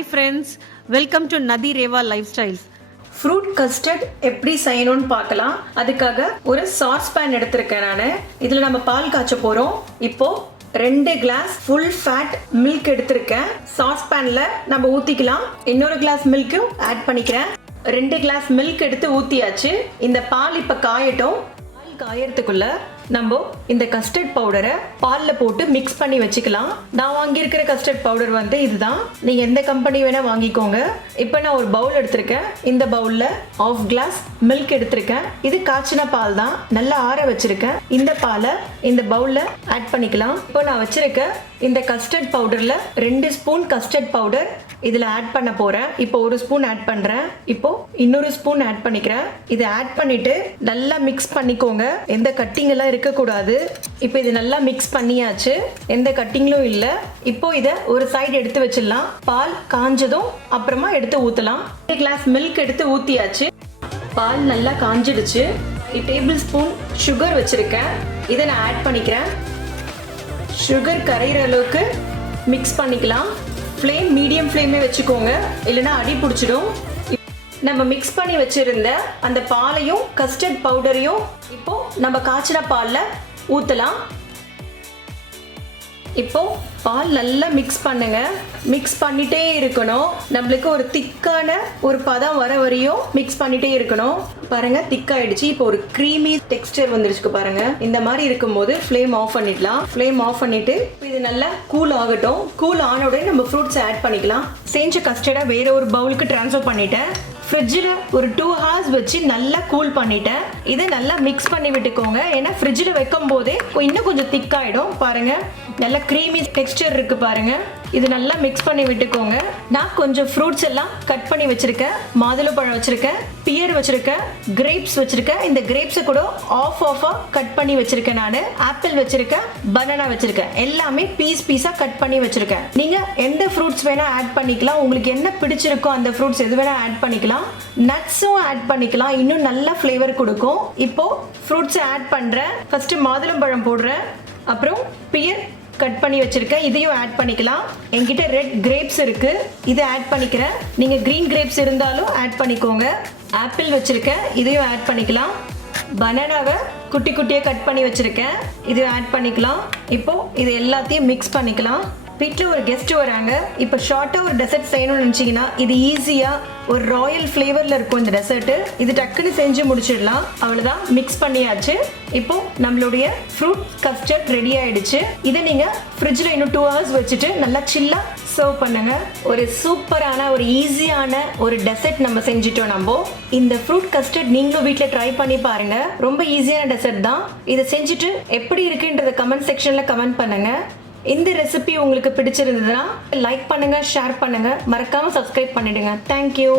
Hi friends welcome to Nadhi Reva lifestyles fruit custard எப்படி செய்யணும்னு பார்க்கலாம். அதுக்காக ஒரு சாஸ் பேன் எடுத்திருக்கேன் நான். இதில் நம்ம பால் காய்ச்ச போகிறோம் இப்போ ரெண்டு கிளாஸ் ஃபுல் ஃபேட் மில்க் எடுத்திருக்கேன். சாஸ் பேனில் நம்ம ஊற்றிக்கலாம் இன்னொரு கிளாஸ் மில்க்கும் ஆட் பண்ணிக்கிறேன். ரெண்டு கிளாஸ் மில்க் எடுத்து ஊற்றியாச்சு இந்த பால் இப்போ காயட்டும். பால் காயறதுக்குள்ள நம்ம இந்த கஸ்டர்ட் பவுடரை பாலில் போட்டு மிக்ஸ் பண்ணி வச்சுக்கலாம். நான் வாங்கியிருக்கிற கஸ்டர்ட் பவுடர் வந்து இதுதான். நீங்கள் எந்த கம்பெனி வேணால் வாங்கிக்கோங்க. இப்போ நான் ஒரு பவுல் எடுத்திருக்கேன். இந்த பவுலில் ஆஃப் கிளாஸ் மில்க் எடுத்திருக்கேன். இது காய்ச்சின பால் தான். நல்லா ஆற வச்சிருக்கேன். இந்த பாலை இந்த பவுலில் ஆட் பண்ணிக்கலாம். இப்போ நான் வச்சிருக்க இந்த கஸ்டர்ட் பவுடரில் ரெண்டு ஸ்பூன் கஸ்டர்ட் பவுடர் இதில் ஆட் பண்ண போகிறேன் இப்போ ஒரு ஸ்பூன் ஆட் பண்ணுறேன் இப்போ இன்னொரு ஸ்பூன் ஆட் பண்ணிக்கிறேன். இதை ஆட் பண்ணிட்டு நல்லா மிக்ஸ் பண்ணிக்கோங்க. எந்த கட்டிங்கெல்லாம் இருக்கு இருக்கக்கூடாது இப்போ இது நல்லா மிக்ஸ் பண்ணியாச்சு. எந்த கட்டிங்களும் இல்லை. இப்போ இதை ஒரு சைடு எடுத்து வச்சிடலாம். பால் காஞ்சதும் அப்புறமா எடுத்து ஊற்றலாம் கிளாஸ் மில்க் எடுத்து ஊற்றியாச்சு பால் நல்லா காஞ்சிடுச்சு. டேபிள் ஸ்பூன் சுகர் வச்சுருக்கேன். இதை நான் ஆட் பண்ணிக்கிறேன். சுகர் கரையிற அளவுக்கு மிக்ஸ் பண்ணிக்கலாம். ஃப்ளேம் மீடியம் ஃப்ளேமே வச்சுக்கோங்க. இல்லைன்னா அடி பிடிச்சிடும். நம்ம மிக்ஸ் பண்ணி வச்சிருந்த அந்த பாலையும் கஸ்டர்ட் பவுடரையும் இப்போ நம்ம காய்ச்சின பாலில் ஊற்றலாம் இப்போ பால் நல்லா மிக்ஸ் பண்ணுங்க. மிக்ஸ் பண்ணிட்டே இருக்கணும். நம்மளுக்கு ஒரு திக்கான ஒரு பதம் வர வரையும் மிக்ஸ் பண்ணிட்டே இருக்கணும். பாருங்க திக்காயிடுச்சு. இப்போ ஒரு க்ரீமி டெக்ஸ்டர் வந்துருச்சு பாருங்க. இந்த மாதிரி இருக்கும்போது ஃப்ளேம் ஆஃப் பண்ணிடலாம். ஃப்ளேம் ஆஃப் பண்ணிட்டு இது நல்லா கூல் ஆகட்டும். கூல் ஆன உடனே நம்ம ஃப்ரூட்ஸ் ஆட் பண்ணிக்கலாம். செஞ்ச கஸ்டர்டை வேற ஒரு பவுலுக்கு ட்ரான்ஸ்ஃபர் பண்ணிட்டேன். ஃப்ரிட்ஜில் ஒரு டூ ஹவர்ஸ் வச்சு நல்லா கூல் பண்ணிட்டேன். இதை நல்லா மிக்ஸ் பண்ணி விட்டுக்கோங்க. ஏன்னா ஃப்ரிட்ஜில் வைக்கும் போதே இன்னும் கொஞ்சம் திக்காயிடும் பாருங்க. நல்லா க்ரீமி டெக்ஸ்டர் இருக்கு பாருங்க. இது நல்லா மிக்ஸ் பண்ணி விட்டுக்கோங்க. நான் கொஞ்சம் ஃப்ரூட்ஸ் எல்லாம் கட் பண்ணி வச்சிருக்கேன். மாதுளப்பழம் வச்சிருக்கேன். பியர் வச்சிருக்கேன். கிரேப்ஸ் வச்சிருக்கேன். இந்த கிரேப்ஸை கூட ஆஃப் ஆஃபாக கட் பண்ணி வச்சிருக்கேன் நான். ஆப்பிள் வச்சிருக்கேன். பனானா வச்சிருக்கேன். எல்லாமே பீஸ் பீஸாக கட் பண்ணி வச்சிருக்கேன். நீங்க எந்த ஃப்ரூட்ஸ் வேணா ஆட் பண்ணிக்கலாம். உங்களுக்கு என்ன பிடிச்சிருக்கோ அந்த ஃப்ரூட்ஸ் எது வேணா ஆட் பண்ணிக்கலாம். நட்ஸும் ஆட் பண்ணிக்கலாம். இன்னும் நல்ல ஃப்ளேவர் கொடுக்கும். இப்போ ஃப்ரூட்ஸை ஆட் பண்றேன். ஃபர்ஸ்ட் மாதுளம்பழம் போடுறேன். அப்புறம் பியர் கட் பண்ணி வச்சிருக்கேன். இதையும் ஆட் பண்ணிக்கலாம். என்கிட்ட ரெட் கிரேப்ஸ் இருக்கு. இதை ஆட் பண்ணிக்கிறேன். நீங்க கிரீன் கிரேப்ஸ் இருந்தாலும் ஆட் பண்ணிக்கோங்க. ஆப்பிள் வச்சிருக்கேன். இதையும் ஆட் பண்ணிக்கலாம். பனானாவை குட்டி குட்டியாக கட் பண்ணி வச்சிருக்கேன். இதையும் ஆட் பண்ணிக்கலாம். இப்போ இது எல்லாத்தையும் மிக்ஸ் பண்ணிக்கலாம். வீட்டில் ஒரு கெஸ்ட் வராங்க. இப்போ ஷார்ட்டாக ஒரு டெசர்ட் செய்யணும்னு நினச்சிங்கன்னா இது ஈஸியாக ஒரு ராயல் ஃப்ளேவரில் இருக்கும் இந்த டெசர்ட்டு இது டக்குன்னு செஞ்சு முடிச்சிடலாம். அவ்வளோதான் மிக்ஸ் பண்ணியாச்சு. இப்போ நம்மளுடைய ஃப்ரூட் கஸ்டர்ட் ரெடி ஆயிடுச்சு. இதை நீங்கள் ஃப்ரிட்ஜில் இன்னும் டூ ஹவர்ஸ் வச்சுட்டு நல்லா சில்லாக சர்வ் பண்ணுங்க. ஒரு சூப்பரான ஒரு ஈஸியான ஒரு டெசர்ட் நம்ம செஞ்சுட்டோம் நம்ம. இந்த ஃப்ரூட் கஸ்டர்ட் நீங்களும் வீட்டில் ட்ரை பண்ணி பாருங்க. ரொம்ப ஈஸியான டெசர்ட் தான். இதை செஞ்சுட்டு எப்படி இருக்குன்றத கமெண்ட் செக்ஷனில் கமெண்ட் பண்ணுங்க. இந்த ரெசிபி உங்களுக்கு பிடிச்சிருந்ததுன்னா லைக் பண்ணுங்க ஷேர் பண்ணுங்க. மறக்காம சப்ஸ்கிரைப் பண்ணிடுங்க. தேங்க்யூ